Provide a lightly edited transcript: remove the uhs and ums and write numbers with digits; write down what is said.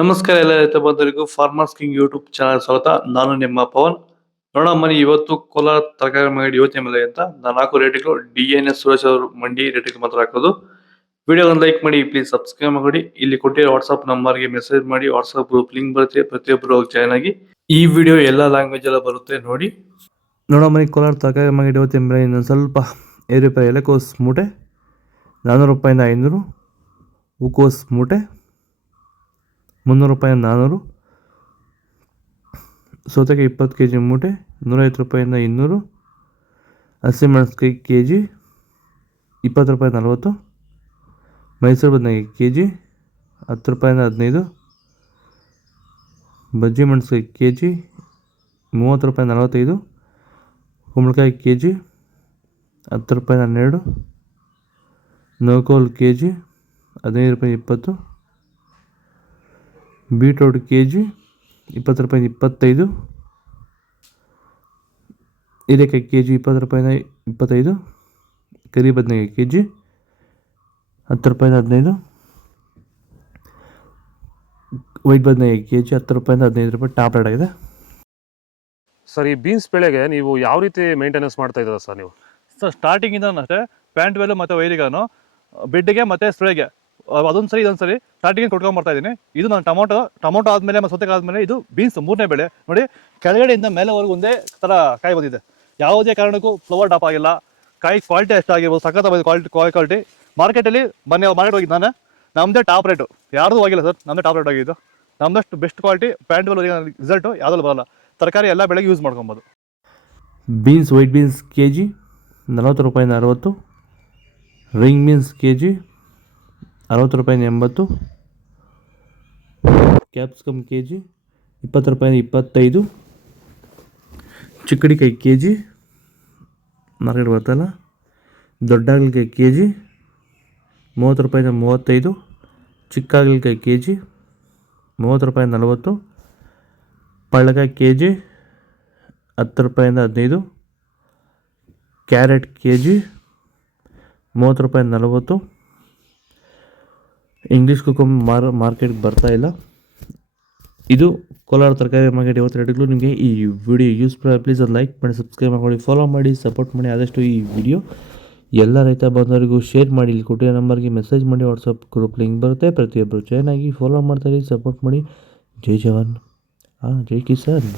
ನಮಸ್ಕಾರ ಎಲ್ಲ ರೈತ ಬಂಧುಗಳಿಗೂ ಫಾರ್ಮರ್ಸ್ ಕಿಂಗ್ ಯೂಟ್ಯೂಬ್ ಚಾನಲ್ ಸ್ವಾಗತ. ನಾನು ನಿಮ್ಮ ಪವನ್. ನೋಡೋಣ ಮನಿ ಇವತ್ತು ಕೋಲಾರ ತರಕಾರಿ ಮಂಡಿ ಯೋಚನೆ ಮೇಲೆ ಅಂತ ನಾನು ಹಾಕೋ ರೇಟ್ಗಳು DNS ಸುರೇಶ್ ಅವರು ಮಂಡಿ ರೇಟ್ಗೆ ಮಾತ್ರ ಹಾಕೋದು. ವಿಡಿಯೋ ಒಂದು ಲೈಕ್ ಮಾಡಿ, ಪ್ಲೀಸ್ ಸಬ್ಸ್ಕ್ರೈಬ್ ಮಾಡಿ. ಇಲ್ಲಿ ಕೊಟ್ಟಿರೋ ವಾಟ್ಸ್ಆಪ್ ನಂಬರ್ಗೆ ಮೆಸೇಜ್ ಮಾಡಿ, ವಾಟ್ಸ್ಆಪ್ ಗ್ರೂಪ್ ಲಿಂಕ್ ಬರುತ್ತೆ, ಪ್ರತಿಯೊಬ್ಬರು ಜಾಯ್ನ್ ಆಗಿ. ಈ ವಿಡಿಯೋ ಎಲ್ಲ ಲ್ಯಾಂಗ್ವೇಜ್ ಎಲ್ಲ ಬರುತ್ತೆ ನೋಡಿ. ನೋಡೋ ಮನಿ ಕೋಲಾರ ತರಕಾರಿ ಮಂಡಿ ಯೋಚನೆ ಮೇಲೆ ಇನ್ನೊಂದು ಸ್ವಲ್ಪ ರೂಪಾಯಿ ಎಲೆಕೋಸ್ ಮೂಟೆ 400 ರೂಪಾಯಿಂದ 500, ಹೂಕೋಸ್ ಮೂಟೆ 300 ರೂಪಾಯಿಂದ 400, ಸೌತೆಕಾಯಿ 20 kg ಮೂಟೆ 150 ರೂಪಾಯಿಂದ 200, ಹಸಿಮೆಣಸಿನಕಾಯಿ kg 20 ರೂಪಾಯಿಂದ 40, ಮೈಸೂರು ಬದನೆಕಾಯಿ kg 10 ರೂಪಾಯಿಂದ 15, ಬಜ್ಜಿ ಮೆಣಸಿನಕಾಯಿ kg 30 ರೂಪಾಯಿಂದ 45, ಕುಂಬಳಕಾಯಿ kg 10 ರೂಪಾಯಿಂದ 12, ನವಕೋಲ್ kg 15 ರೂಪಾಯಿ 20, ಬೀಟ್ರೋಟ್ kg 20 ರೂಪಾಯಿಂದ 25, ಹೀರೆಕಾಯಿ kg 20 ರೂಪಾಯಿಂದ 25, ಕರಿ ಬದನೆಕಾಯಿ kg 10 ರೂಪಾಯಿಂದ 15, ವೈಟ್ ಬದನೆಕಾಯಿ kg 10 ರೂಪಾಯಿಂದ 15 ರೂಪಾಯಿ ಟಾಪ್ ರೇಟ್ ಆಗಿದೆ. ಸರ್, ಈ ಬೀನ್ಸ್ ಬೆಳೆಗೆ ನೀವು ಯಾವ ರೀತಿ ಮೇಂಟೆನೆನ್ಸ್ ಮಾಡ್ತಾ ಇದ್ದೀರಾ ಸರ್ ನೀವು? ಸರ್, ಸ್ಟಾರ್ಟಿಂಗಿಂದ ಅಷ್ಟೇ ಪ್ಯಾಂಟ್ ವೆಲ್ಲು ಮತ್ತು ವೈರಿಗಾನು ಬೆಡ್ಗೆ ಮತ್ತು ಸ್ಪ್ರೇಗೆ ಅದೊಂದು ಸರಿ ಇದೊಂದು ಸರಿ ಸ್ಟಾರ್ಟಿಂಗ್ ಕೊಟ್ಕೊಂಡ್ಬರ್ತಾ ಇದ್ದೀನಿ. ಇದು ನಾನು ಟೊಮೊಟೊ ಆದಮೇಲೆ ಮತ್ತು ಸೌತೆಕಾಯಿ ಆದಮೇಲೆ ಇದು ಬೀನ್ಸ್ 3ನೇ ಬೆಳೆ. ನೋಡಿ, ಕೆಳಗಡೆಯಿಂದ ಮೇಲೆವರೆಗೂ ಒಂದೇ ಥರ ಕಾಯಿ ಬಂದಿದೆ. ಯಾವುದೇ ಕಾರಣಕ್ಕೂ ಫ್ಲವರ್ ಟಾಪ್ ಆಗಿಲ್ಲ. ಕಾಯಿ ಕ್ವಾಲಿಟಿ ಎಷ್ಟಾಗಿರ್ಬೋದು, ಸಖತ್ ಕ್ವಾಲಿಟಿ. ಮಾರ್ಕೆಟಲ್ಲಿ ಮಾರ್ಕೆಟ್ ಹೋಗಿದ್ದು ನಾನು, ನಮ್ಮದೇ ಟಾಪ್ ರೇಟು, ಯಾರ್ದು ಆಗಿಲ್ಲ ಸರ್, ನಮ್ಮದೇ ಟಾಪ್ ರೇಟ್ ಆಗಿದ್ದು. ನಮ್ಮದಷ್ಟು best quality plant well result ಯಾವುದಲ್ಲೂ ಬರೋಲ್ಲ. ತರಕಾರಿ ಎಲ್ಲ ಬೆಳೆಗೆ ಯೂಸ್ ಮಾಡ್ಕೊಬೋದು. ಬೀನ್ಸ್ ವೈಟ್ ಬೀನ್ಸ್ kg 40 ರೂಪಾಯಿಂದ 60, ರಿಂಗ್ ಬೀನ್ಸ್ kg 60 ರೂಪಾಯಿಂದ 80, ಕ್ಯಾಪ್ಸಿಕಮ್ kg 20 ರೂಪಾಯಿಂದ 25, ಚಿಕ್ಕಡಿಕಾಯಿ kg ಮಾರ್ಕೆಟ್ ಬರ್ತಲ್ಲ, ದೊಡ್ಡ ಹಾಗಲಕಾಯಿ kg 30 ರೂಪಾಯಿಂದ 35, ಚಿಕ್ಕ ಹಾಗಲಕಾಯಿ kg 30 ರೂಪಾಯಿಂದ 40, ಪಳ್ಳಕಾಯಿ kg 10 ರೂಪಾಯಿಂದ 15, ಕ್ಯಾರೆಟ್ kg 30 ರೂಪಾಯಿಂದ 40, ಇಂಗ್ಲೀಷ್ ಕುಕುಂಬರ್ ಮಾರ್ಕೆಟ್ಗೆ ಬರ್ತಾ ಇಲ್ಲ. ಇದು ಕೋಲಾರ ತರಕಾರಿ ಮಾರ್ಕೆಟ್ ಇವತ್ತು ರೇಟ್ಗಳು. ನಿಮಗೆ ಈ ವಿಡಿಯೋ ಯೂಸ್ಫುಲ್ ಪ್ಲೀಸ್ ಒಂದು ಲೈಕ್ ಮಾಡಿ, ಸಬ್ಸ್ಕ್ರೈಬ್ ಮಾಡಿ, ಫಾಲೋ ಮಾಡಿ, ಸಪೋರ್ಟ್ ಮಾಡಿ. ಆದಷ್ಟು ಈ ವಿಡಿಯೋ ಎಲ್ಲ ರೈತ ಬಂದವರಿಗೂ ಶೇರ್ ಮಾಡಿ. ಇಲ್ಲಿ ಕೊಟ್ಟಿರೋ ನಂಬರ್ಗೆ ಮೆಸೇಜ್ ಮಾಡಿ, ವಾಟ್ಸಪ್ ಗ್ರೂಪ್ ಲಿಂಕ್ ಬರುತ್ತೆ, ಪ್ರತಿಯೊಬ್ಬರು ಜಾಯ್ನ್ ಆಗಿ ಫಾಲೋ ಮಾಡ್ತಾರೆ, ಸಪೋರ್ಟ್ ಮಾಡಿ. ಜೈ ಜವಾನ್, ಜೈ ಕಿಸಾನ್.